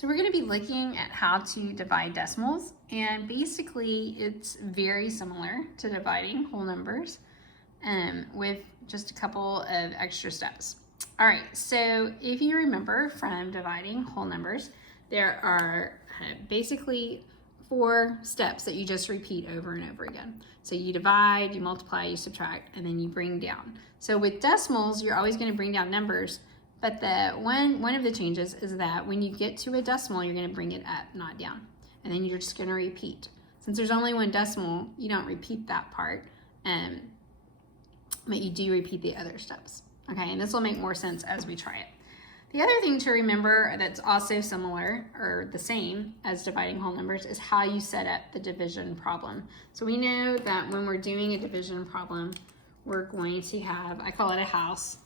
So we're going to be looking at how to divide decimals, and basically it's very similar to dividing whole numbers with just a couple of extra steps. All right, so if you remember from dividing whole numbers, there are basically 4 steps that you just repeat over and over again. So you divide, you multiply, you subtract, and then you bring down. So with decimals, you're always going to bring down numbers, but one of the changes is that when you get to a decimal, you're going to bring it up, not down. And then you're just going to repeat. Since there's only one decimal, you don't repeat that part, but you do repeat the other steps. Okay, and this will make more sense as we try it. The other thing to remember that's also similar or the same as dividing whole numbers is how you set up the division problem. So we know that when we're doing a division problem, we're going to have, I call it a house.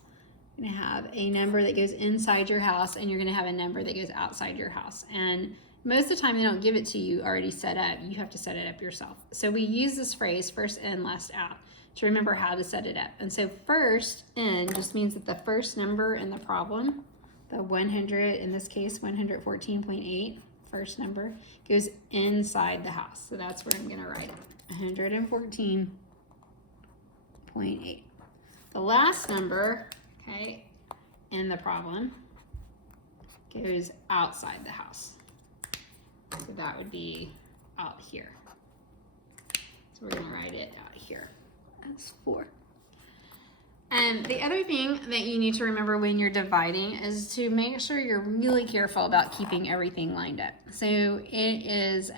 You're going to have a number that goes inside your house, and you're going to have a number that goes outside your house. And most of the time they don't give it to you already set up. You have to set it up yourself. So we use this phrase, first in, last out, to remember how to set it up. And so first in just means that the first number in the problem, the 100, in this case 114.8, first number, goes inside the house. So that's where I'm going to write it, 114.8. The last number, okay, in the problem goes outside the house. So that would be out here. So we're going to write it out here as 4. And the other thing that you need to remember when you're dividing is to make sure you're really careful about keeping everything lined up. So it is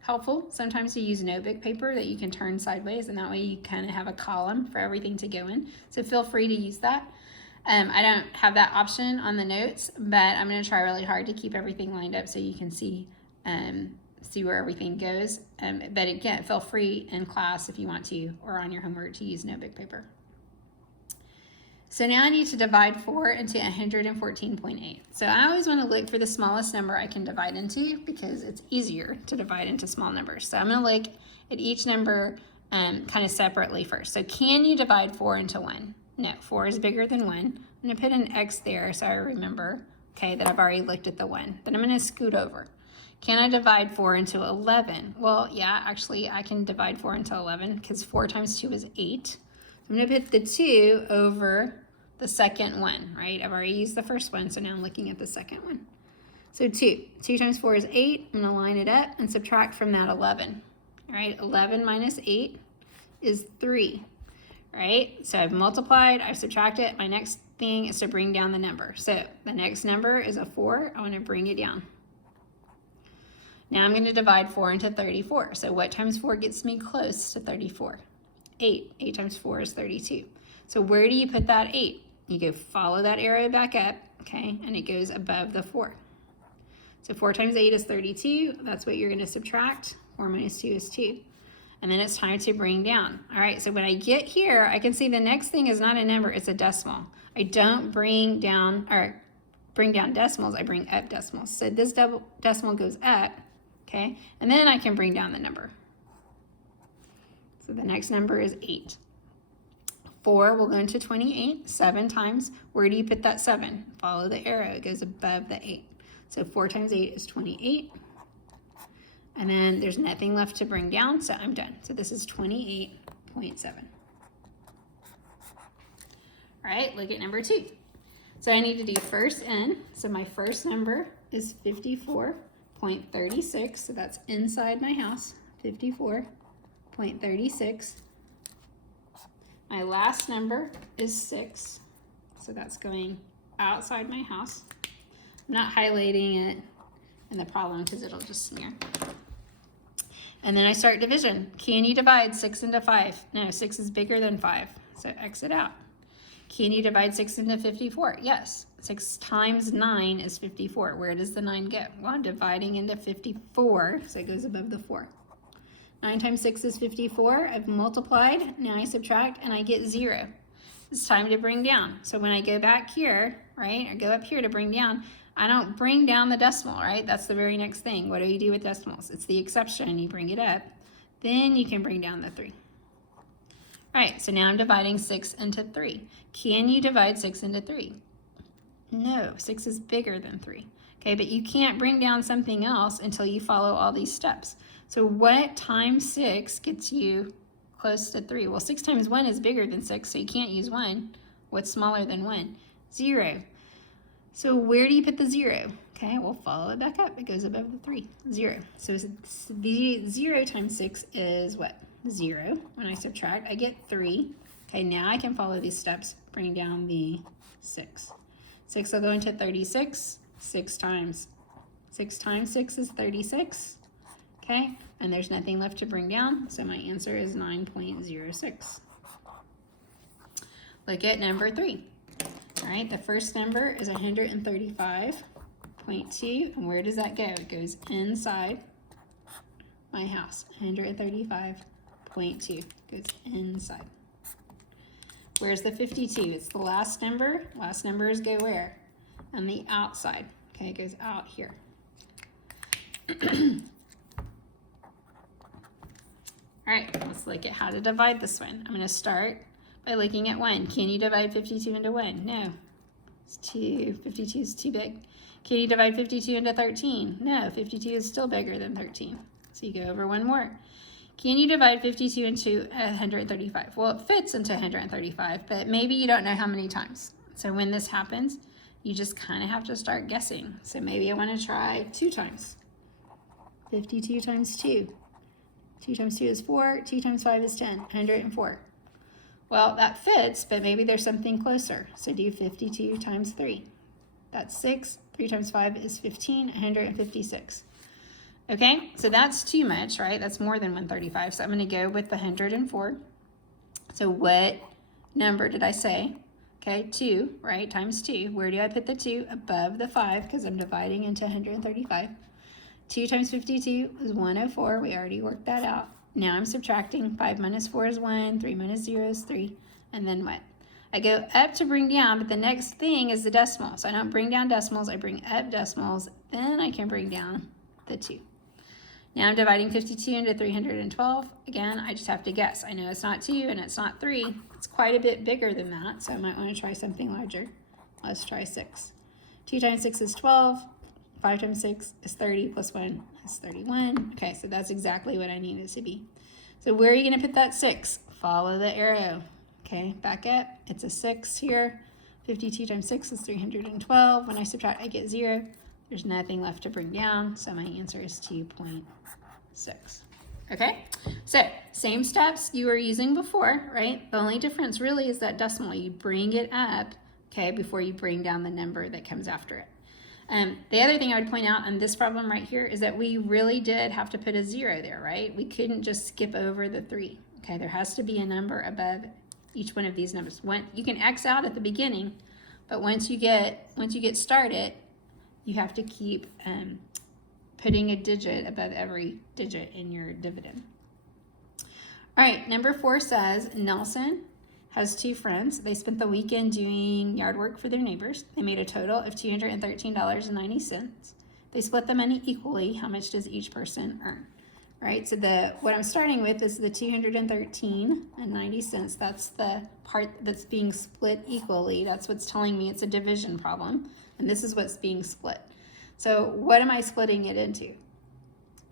helpful sometimes to use notebook paper that you can turn sideways, and that way you kind of have a column for everything to go in. So feel free to use that. I don't have that option on the notes, but I'm going to try really hard to keep everything lined up so you can see where everything goes. But again, feel free in class if you want to, or on your homework, to use notebook paper. So now I need to divide 4 into 114.8. So I always want to look for the smallest number I can divide into because it's easier to divide into small numbers. So I'm going to look at each number kind of separately first. So can you divide 4 into 1? No, 4 is bigger than 1. I'm going to put an X there so I remember, okay, that I've already looked at the 1. Then I'm going to scoot over. Can I divide 4 into 11? Well, yeah, actually I can divide 4 into 11 because 4 times 2 is 8. I'm going to put the 2 over the second one, right? I've already used the first one, so now I'm looking at the second one. So 2. 2 times 4 is 8. I'm going to line it up and subtract from that 11. All right, 11 minus 8 is 3. Right? So I've multiplied, I've subtracted. My next thing is to bring down the number. So the next number is a 4. I want to bring it down. Now I'm going to divide 4 into 34. So what times 4 gets me close to 34? 8. 8 times 4 is 32. So where do you put that 8? You go follow that arrow back up, okay, and it goes above the 4. So 4 times 8 is 32. That's what you're going to subtract. 4 minus 2 is 2. And then it's time to bring down. All right, so when I get here, I can see the next thing is not a number, it's a decimal. I don't bring down decimals, I bring up decimals. So this decimal goes up, okay, and then I can bring down the number. So the next number is 8. 4 will go into 28, 7 times. Where do you put that 7? Follow the arrow, it goes above the 8. So 4 times 8 is 28. And then there's nothing left to bring down, so I'm done. So this is 28.7. All right, look at number 2. So I need to do first in. So my first number is 54.36. So that's inside my house, 54.36. My last number is 6. So that's going outside my house. I'm not highlighting it in the problem because it'll just smear. And then I start division. Can you divide 6 into 5? No, 6 is bigger than 5, so X it out. Can you divide 6 into 54? Yes. 6 times 9 is 54. Where does the 9 go? Well, I'm dividing into 54, so it goes above the 4. 9 times 6 is 54. I've multiplied. Now I subtract, and I get 0. It's time to bring down. So when I go back here, right, or go up here to bring down, I don't bring down the decimal, right? That's the very next thing. What do you do with decimals? It's the exception. You bring it up. Then you can bring down the 3. All right, so now I'm dividing 6 into 3. Can you divide 6 into 3? No, 6 is bigger than 3. Okay, but you can't bring down something else until you follow all these steps. So what times 6 gets you close to 3? Well, 6 times 1 is bigger than 6, so you can't use 1. What's smaller than 1? 0. So where do you put the 0? Okay, we'll follow it back up. It goes above the 3. 0. So the 0 times 6 is what? 0. When I subtract, I get 3. Okay, now I can follow these steps, bring down the 6. 6 will go into 36. 6 times 6 is 36. Okay, and there's nothing left to bring down, so my answer is 9.06. Look at number 3. All right, the first number is 135.2, and where does that go? It goes inside my house. 135.2 goes inside. Where's the 52? It's the last number. Last numbers go where? On the outside. Okay, it goes out here. All right, let's look at how to divide this one. I'm going to start by looking at 1. Can you divide 52 into 1? No. It's 52 is too big. Can you divide 52 into 13? No, 52 is still bigger than 13. So you go over one more. Can you divide 52 into 135? Well, it fits into 135, but maybe you don't know how many times. So when this happens, you just kind of have to start guessing. So maybe I want to try 2 times. 52 times 2. 2 times 2 is 4. 2 times 5 is 10. 104. Well, that fits, but maybe there's something closer. So do 52 times 3. That's 6. 3 times 5 is 15. 156. Okay, so that's too much, right? That's more than 135. So I'm going to go with the 104. So what number did I say? Okay, 2, right, times 2. Where do I put the 2? Above the 5, because I'm dividing into 135. 2 times 52 is 104. We already worked that out. Now I'm subtracting. 5 minus 4 is 1. 3 minus 0 is 3. And then what? I go up to bring down, but the next thing is the decimal. So I don't bring down decimals. I bring up decimals. Then I can bring down the 2. Now I'm dividing 52 into 312. Again, I just have to guess. I know it's not 2 and it's not 3. It's quite a bit bigger than that, so I might want to try something larger. Let's try 6. 2 times 6 is 12. 5 times 6 is 30, plus 1 is 31. Okay, so that's exactly what I need it to be. So where are you going to put that 6? Follow the arrow. Okay, back up. It's a 6 here. 52 times 6 is 312. When I subtract, I get 0. There's nothing left to bring down, so my answer is 2.6. Okay, so same steps you were using before, right? The only difference really is that decimal. You bring it up, okay, before you bring down the number that comes after it. The other thing I would point out on this problem right here is that we really did have to put a 0 there, right? We couldn't just skip over the 3. Okay, there has to be a number above each one of these numbers. You can X out at the beginning, but once you get started, you have to keep putting a digit above every digit in your dividend. All right, number 4 says Nelson has 2 friends. They spent the weekend doing yard work for their neighbors. They made a total of $213.90. They split the money equally. How much does each person earn? Right, so what I'm starting with is the $213.90. That's the part that's being split equally. That's what's telling me it's a division problem, and this is what's being split. So what am I splitting it into?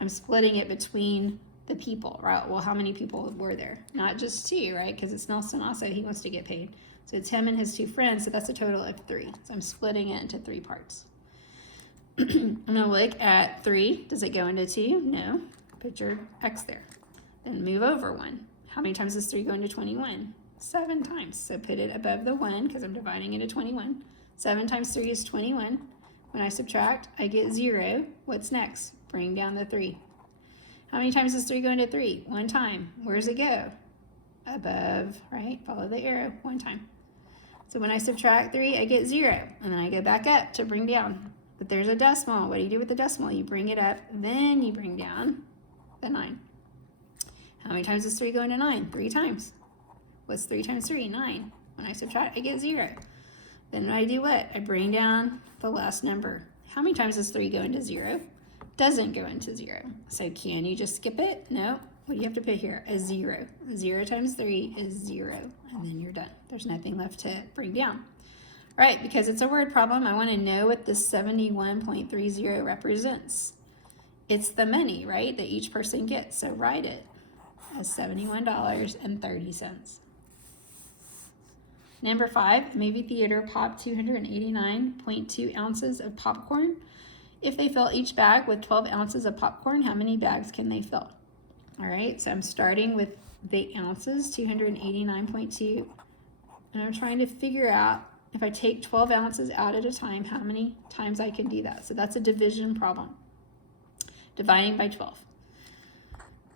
I'm splitting it between the people, right? Well, how many people were there? Not just 2, right? Because it's Nelson also, he wants to get paid. So it's him and his 2 friends, so that's a total of 3. So I'm splitting it into 3 parts. I'm gonna look at 3. Does it go into 2? No. Put your X there. Then move over 1. How many times does 3 go into 21? 7 times. So put it above the 1 because I'm dividing into 21. 7 times 3 is 21. When I subtract, I get 0. What's next? Bring down the 3. How many times does 3 go into 3? 1 time. Where does it go? Above, right? Follow the arrow, 1 time. So when I subtract 3, I get 0. And then I go back up to bring down. But there's a decimal. What do you do with the decimal? You bring it up, then you bring down the 9. How many times does 3 go into 9? 3 times. What's 3 times 3? 9. When I subtract, I get 0. Then I do what? I bring down the last number. How many times does 3 go into 0? Doesn't go into 0. So can you just skip it? No. What do you have to put here? A 0. 0 times 3 is 0. And then you're done. There's nothing left to bring down. All right, because it's a word problem, I want to know what the 71.30 represents. It's the money, right, that each person gets. So write it as $71.30. Number 5, a movie theater popped 289.2 ounces of popcorn. If they fill each bag with 12 ounces of popcorn, how many bags can they fill? All right, so I'm starting with the ounces, 289.2, and I'm trying to figure out if I take 12 ounces out at a time, how many times I can do that. So that's a division problem. Dividing by 12.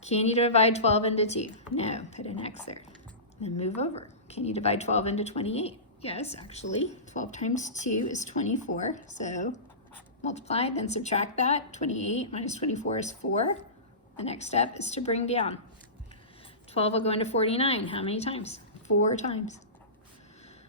Can you divide 12 into 2? No, put an X there. Then move over. Can you divide 12 into 28? Yes, actually. 12 times 2 is 24. So multiply, then subtract that. 28 minus 24 is 4. The next step is to bring down. 12 will go into 49. How many times? 4 times.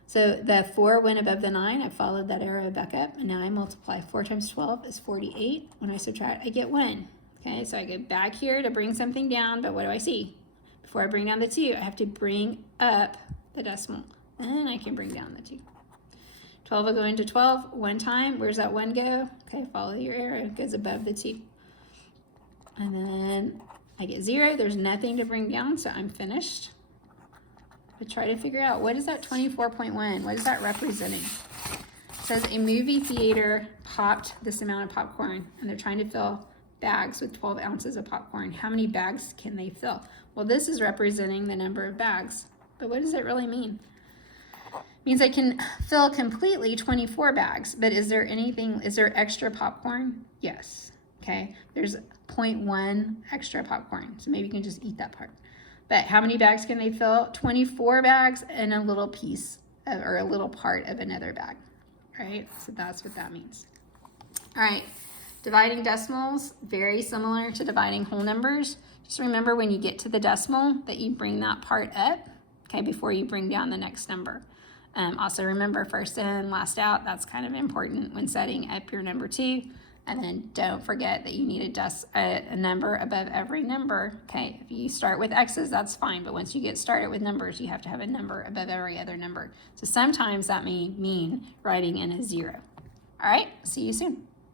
So the 4 went above the 9. I followed that arrow back up, and now I multiply. 4 times 12 is 48. When I subtract, I get 1. Okay, so I go back here to bring something down, but what do I see? Before I bring down the 2, I have to bring up the decimal. Then I can bring down the 2. 12 will go into 12 one time. Where's that 1 go? Okay, follow your arrow. It goes above the 2. And then I get 0. There's nothing to bring down, so I'm finished. But try to figure out, what is that 24.1? What is that representing? It says a movie theater popped this amount of popcorn, and they're trying to fill bags with 12 ounces of popcorn. How many bags can they fill? Well, this is representing the number of bags, but what does it really mean? It means I can fill completely 24 bags, but is there extra popcorn? Yes, okay. There's 0.1 extra popcorn, so maybe you can just eat that part. But how many bags can they fill? 24 bags and a little piece or a little part of another bag, right? So that's what that means. All right, dividing decimals, very similar to dividing whole numbers. Just remember when you get to the decimal that you bring that part up, okay, before you bring down the next number. Also remember first in, last out. That's kind of important when setting up your number 2. And then don't forget that you need a number above every number. Okay, if you start with X's, that's fine. But once you get started with numbers, you have to have a number above every other number. So sometimes that may mean writing in a 0. All right, see you soon.